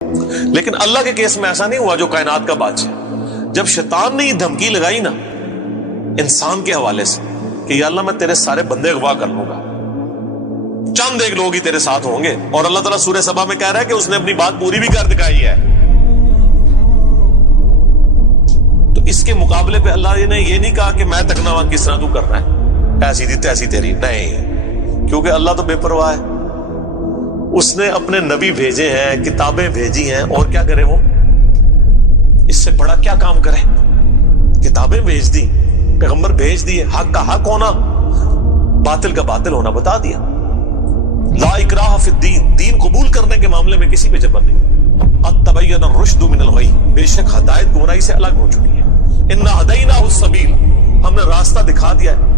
لیکن اللہ کے کیس میں ایسا نہیں ہوا جو کائنات کا بادشاہ، جب شیطان نے یہ دھمکی لگائی نا انسان کے حوالے سے کہ یا اللہ میں تیرے سارے بندے اغوا کر لوں گا، چند ایک لوگ ہی تیرے ساتھ ہوں گے، اور اللہ تعالیٰ سورہ سبا میں کہہ رہا ہے کہ اس نے اپنی بات پوری بھی کر دکھائی ہے، تو اس کے مقابلے پہ اللہ نے یہ نہیں کہا کہ میں تکنا کس طرح تو کرنا ہے، ایسی تھی تیسی تیری، نہیں، کیونکہ اللہ تو بے پرواہ ہے، اس نے اپنے نبی بھیجے ہیں، کتابیں بھیجی ہیں، اور کیا کرے وہ، اس سے بڑا کیا کام کرے، کتابیں بھیج دی، پیغمبر بھیج دیے، حق کا حق ہونا باطل کا باطل ہونا بتا دیا، لا اکراہ فی الدین، دین قبول کرنے کے معاملے میں کسی پہ جبر نہیں، قد تبین الرشد من الغی، بے شک ہدایت گمراہی سے الگ ہو چکی ہے، انا ہدیناہ السبیل، ہم نے راستہ دکھا دیا ہے،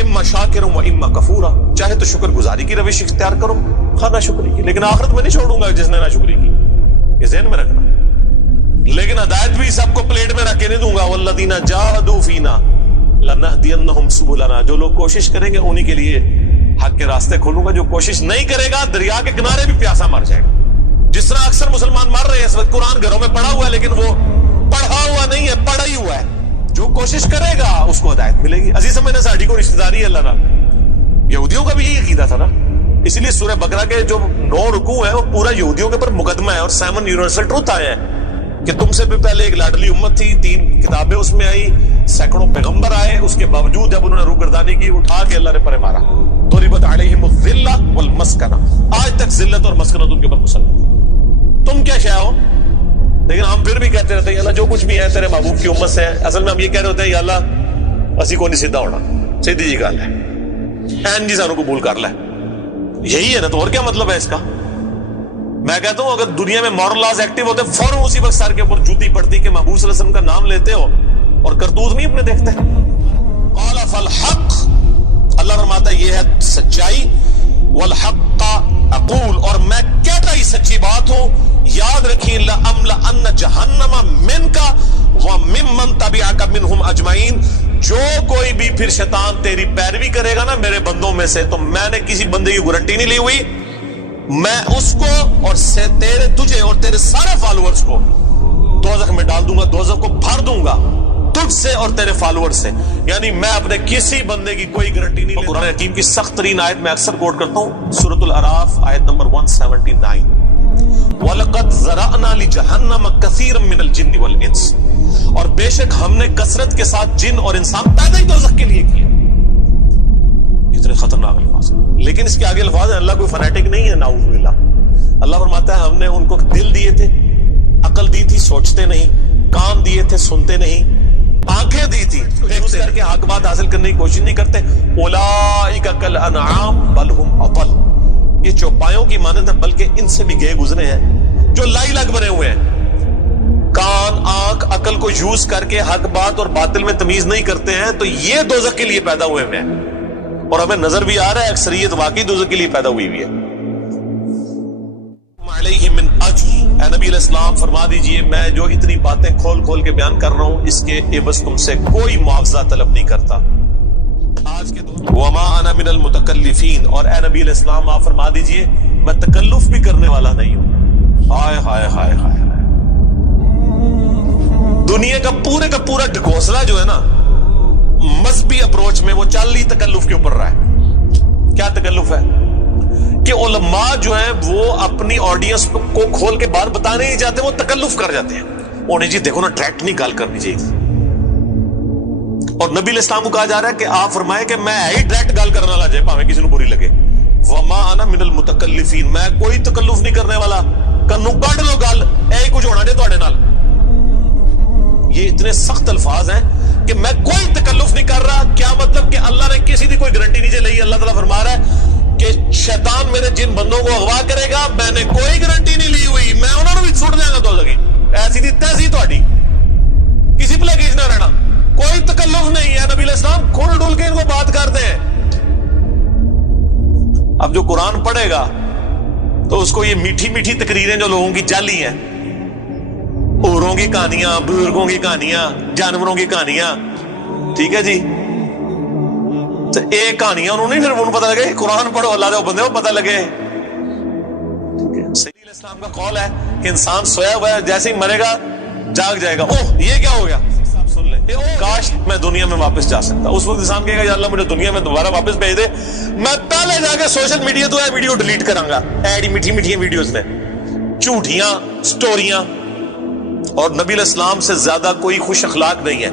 اما شاکر و اما کفورا، چاہے تو شکر گزاری کی روش اختیار کرو، خواہ نہ شکری کی، لیکن آخرت میں نہیں چھوڑوں گا جس نے نہ شکری کی، یہ ذہن میں رکھنا، لیکن ہدایت بھی سب کو پلیٹ میں رکھ کے نہیں دوں گا، والذین جاہدوا فینا لنہدینہم سبلنا، جو لوگ کوشش کریں گے انہی کے لیے حق کے راستے کھولوں گا، جو کوشش نہیں کرے گا دریا کے کنارے بھی پیاسا مر جائے گا، جس طرح اکثر مسلمان مر رہے ہیں اس وقت، قرآن گھروں میں پڑھا ہوا ہے لیکن وہ پڑھا ہوا نہیں ہے، پڑھا ہی ہوا ہے، جو کوشش کرے گا اس کو ہدایت ملے گی۔ عزیز سمجھنے ساڑھی کو رشتہ داری ہے اللہ نال، یہودیوں کا بھی یہی عقیدہ تھا نا، اسی لیے سورہ بقرہ کے جو 9 رکوع ہیں وہ پورا یہودیوں کے اوپر مقدمہ ہے، اور 7 یونیورسل ٹروتھ آئے ہیں کہ تم سے بھی پہلے ایک لاڈلی امت تھی، 3 کتابیں اس میں آئی، سینکڑوں پیغمبر آئے، اس کے باوجود جب انہوں نے روگردانی کی اٹھا کے اللہ نے پرے مارا، ضربت علیہم الذلہ والمسکنہ، آج تک ذلت اور مسکنت ان کے اوپر مسلط، تم کیا شے ہو، لیکن ہم پھر بھی کہتے رہتے ہیں اللہ جو کچھ بھی ہے تیرے محبوب کی امت سے ہے، اصل میں ہم یہ کہہ رہے ہوتے ہیں یا اللہ اسی کو نہیں سیدھا ہونا، سیدھی جی گل ہے، این جی سانو قبول کر لے، یہی ہے نا، تو اور کیا مطلب ہے اس کا؟ میں کہتا ہوں اگر دنیا میں مورل لاز ایکٹیو ہوتے فوراً اسی وقت سر کے اوپر جوتی پڑتی کہ محبوب صلی اللہ علیہ وسلم کا نام لیتے ہو اور کرتوت نہیں اپنے دیکھتے۔ قال فالحق، اللہ فرماتا ہے یہ ہے سچائی، والحق اقول، اور میں کہتا ہی سچی بات ہوں، یاد رکھیں لأملأن جہنم منکا وممن تبعک منہم اجمعین، جو کوئی بھی پھر شیطان تیری پیروی کرے گا نا میرے بندوں میں سے، تو میں نے کسی بندے کی گارنٹی نہیں لی ہوئی، میں اس کو اور تجھے اور تیرے سارے فالوورز کو دوزخ میں ڈال دوں گا، دوزخ کو بھر دوں گا تجھ سے اور تیرے فالوور سے، یعنی میں اپنے کسی بندے کی کوئی گارنٹی نہیں لیتا۔ قرآن حکیم کی سخت ترین آیت میں اکثر کوٹ کرتا ہوں، سورۃ الاعراف آیت نمبر 179، وَلَقَدْ ذَرَأْنَا لِجَهَنَّمَ كَثِيرًا مِنَ الْجِنِّ وَالْإِنسِ، اور بے شک ہم نے کثرت کے ساتھ جن اور انسان پیدا ہی دوزخ کے لیے کیے۔ کتنے خطرناک الفاظ ہیں، لیکن اس کے آگے الفاظ ہیں، اللہ کوئی فنیٹک نہیں ہے، نعوذ باللہ، اللہ فرماتا ہے ہم نے ان کو دل دیے تھے، عقل دی تھی سوچتے نہیں، کان دیے تھے سنتے نہیں، آنکھیں دی تھی یوز کر کے حق بات حاصل کرنے کی کوشش نہیں کرتے، اولئک کالانعام بل هم اضل، یہ چوپایوں کی مانند ہے بلکہ ان سے بھی گئے گزرے ہیں، جو لائی لگ بنے ہوئے ہیں، کان آنکھ عقل کو یوز کر کے حق بات اور باطل میں تمیز نہیں کرتے ہیں، تو یہ دوزخ کے لیے پیدا ہوئے ہیں، اور ہمیں نظر بھی آ رہا ہے اکثریت واقعی دوزخ کے لیے پیدا ہوئی ہوئی ہے۔ علیہ من اجر، اے نبی علیہ السلام فرما دیجئے میں جو اتنی باتیں کھول کھول کے بیان کر رہا ہوں اس کے عوض تم سے کوئی معاوضہ طلب نہیں کرتا۔ آج کے دور وما انا من المتکلفین، اور اے نبی علیہ السلام آپ فرما دیجئے میں تکلف بھی کرنے والا نہیں ہوں۔ ہائے ہائے ہائے ہائے، دنیا کا پورا ڈھکوسلا جو ہے نا مذہبی اپروچ میں وہ چل ہی تکلف کے اوپر رہا ہے۔ کیا تکلف ہے کہ علماء جو ہیں وہ اپنی آڈینس کو کھول کے بات بتانے نہیں جاتے، وہ تکلف کر جاتے ہیں، انہیں جی دیکھو نا ڈائریکٹ نہیں گال کرنی چاہیے، اور نبی علیہ السلام کو کہا جا رہا ہے کہ آپ فرمائے کہ میں ہی ڈائریکٹ گال کرنے والا جائے پاویں کسی کو بری لگے، وما انا من المتکلفین، میں کوئی تکلف نہیں کرنے والا، کنو کڈ لو گل اے کچھ ہونا جے تواڈے نال، یہ اتنے سخت الفاظ ہیں کہ میں کوئی تکلف نہیں کر رہا۔ کیا مطلب کہ اللہ نے کسی دی کوئی گارنٹی نہیں لئی، اللہ تعالیٰ فرما رہا ہے کہ شیطان میرے جن بندوں کو اغوا کرے گا میں نے کوئی گارنٹی نہیں لی ہوئی، میں انہوں نے بھی چھوڑ دیا گا دوزخ، ایسی دی تیسی تہاڈی، کسی پلے کیس نہ رہنا، کوئی تکلف نہیں ہے۔ نبی علیہ السلام کھول ڈول کے ان کو بات کرتے ہیں۔ اب جو قرآن پڑھے گا تو اس کو یہ میٹھی میٹھی تقریریں جو لوگوں کی جعلی ہیں، اوروں کی کہانیاں، بزرگوں کی کہانیاں، جانوروں کی کہانیاں، ٹھیک ہے جی، تو ایک کہانیاں انہوں نے پھر انہوں پتہ لگے، قرآن پڑھو اللہ دے بندے کو پتہ لگے، ٹھیک ہے۔ السلام کا قول ہے کہ انسان سویا ہوا ہے، جیسے ہی مرے گا جاگ جائے گا. اوہ یہ کیا ہو گیا؟ سن لیں کاش میں دنیا میں واپس جا سکتا. اس وقت انسان کہے گا یا اللہ مجھے دنیا میں دوبارہ واپس بھیج دے، میں پہلے جا کے سوشل میڈیا تو ہے ویڈیو ڈیلیٹ کراں گا. ایڈی میٹھی میٹھی ویڈیوز نے، جھوٹیاں سٹوریاں. اور نبی علیہ السلام سے زیادہ کوئی خوش اخلاق نہیں ہے.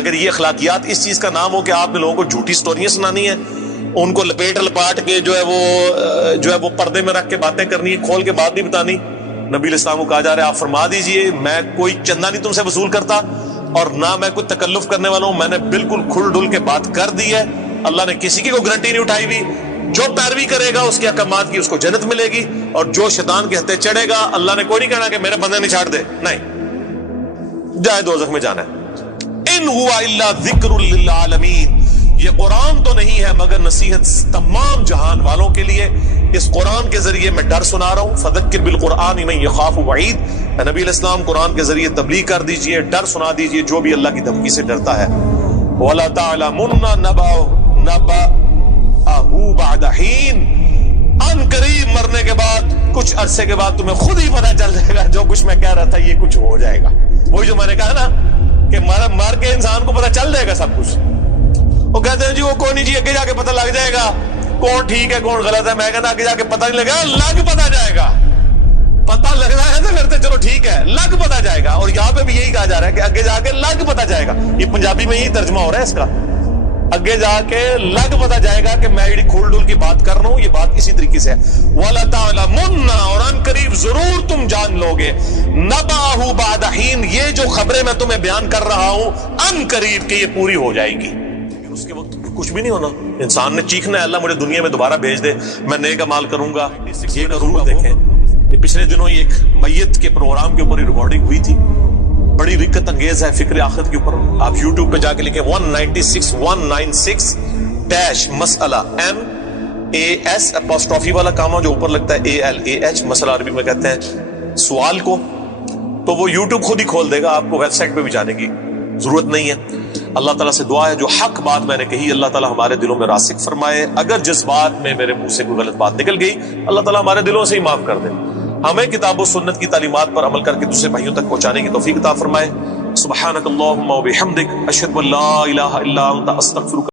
اگر یہ اخلاقیات اس چیز کا نام ہو کہ آپ نے لوگوں کو جھوٹی سٹوریاں سنانی ہیں، ان کو لپیٹ لپاٹ کے جو ہے وہ پردے میں رکھ کے باتیں کرنی ہے، کھول کے بات نہیں بتانی. نبی علیہ السلام کو کہا جا رہا ہے آپ فرما دیجئے میں کوئی چندہ نہیں تم سے وصول کرتا اور نہ میں کوئی تکلف کرنے والا ہوں. میں نے بالکل کھل ڈل کے بات کر دی ہے. اللہ نے کسی کی کوئی گارنٹی نہیں اٹھائی ہوئی. جو پیروی کرے گا اس کے احکامات کی اس کو جنت ملے گی، اور جو شیطان کے ہتھے چڑھے گا اللہ نے کوئی نہیں کہنا کہ میرے بندے نہیں چھاڑ دے، نہیں جائے دوزخ میں جانا ہے. ان ہوا الا ذکر للعالمین، یہ قرآن تو نہیں ہے مگر نصیحت تمام جہان والوں کے لیے. اس قرآن کے ذریعے میں ڈر سنا رہا ہوں. فذکر بالقرآن من یخاف وعید، نبی علیہ السلام قرآن کے ذریعے تبلیغ کر دیجئے، ڈر سنا دیجئے جو بھی اللہ کی دھمکی سے ڈرتا ہے. وَلَا تَعْلَمُنَّ نَبَأَهُ بَعْدَ حِينٍ، ان قریب مرنے کے بعد کچھ عرصے کے بعد تمہیں خود ہی پتہ چل جائے گا جو کچھ میں کہہ رہا تھا یہ کچھ ہو جائے گا. وہی جو میں نے کہا نا کہ مر کے انسان کو پتہ چل جائے گا سب کچھ. وہ کہتے ہیں جی وہ کوئی نہیں جی اگے جا کے پتہ لگ جائے گا کون ٹھیک ہے کون غلط ہے. میں کہنا آگے جا کے پتہ نہیں لگا، لگ پتہ جائے گا. پتہ لگنا ہے تو کرتے چلو ٹھیک ہے، لگ پتہ جائے گا. اور یہاں پہ بھی یہی کہا جا رہا ہے کہ آگے جا کے لگ پتہ جائے گا. یہ پنجابی میں یہی ترجمہ ہو رہا ہے اس کا. آگے جا کے لگ پتہ جائے گا کہ میں یہ کھول ڈول کی بات کر رہا ہوں، یہ بات اسی طریقے سے ہے. وَلَا تَعْلَمُنَّ، اور ان قریب ضرور تم جان لوگے، نَبَأَهُ بَعْدَ حِينٍ، یہ جو خبریں میں تمہیں بیان کر رہا ہوں ان قریب کہ یہ پوری ہو جائے گی. اس کے وقت کچھ بھی نہیں ہونا. انسان نے چیخنا ہے اللہ مجھے دنیا میں دوبارہ بھیج دے، میں نیک اعمال کروں گا یہ کروں گا. دیکھیں یہ پچھلے دنوں ہی ایک میت کے پروگرام کے اوپر ہی ریکارڈنگ ہوئی تھی، بڑی رکت انگیز ہے فکر آخرت کے اوپر. آپ یوٹیوب پہ جا کے لکھیں 196 مسئلہ MAS اپوسٹرافی والا کامہ جو اوپر لگتا ہے ALAH، مسئلہ عربی میں کہتے ہیں سوال کو. تو وہ یوٹیوب خود ہی کھول دے گا، آپ کو ویب سائٹ پہ بھی جانے کی ضرورت نہیں ہے. اللہ تعالیٰ سے دعا ہے جو حق بات میں نے کہی اللہ تعالیٰ ہمارے دلوں میں راسخ فرمائے. اگر جس بات میں میرے منہ سے کوئی غلط بات نکل گئی اللہ تعالیٰ ہمارے دلوں سے ہی معاف کر دے. ہمیں کتاب و سنت کی تعلیمات پر عمل کر کے دوسرے بھائیوں تک پہنچانے کی توفیق عطا فرمائے. سبحانک اللہم و بحمدک، اشہد ان لا الہ الا انت، استغفرک.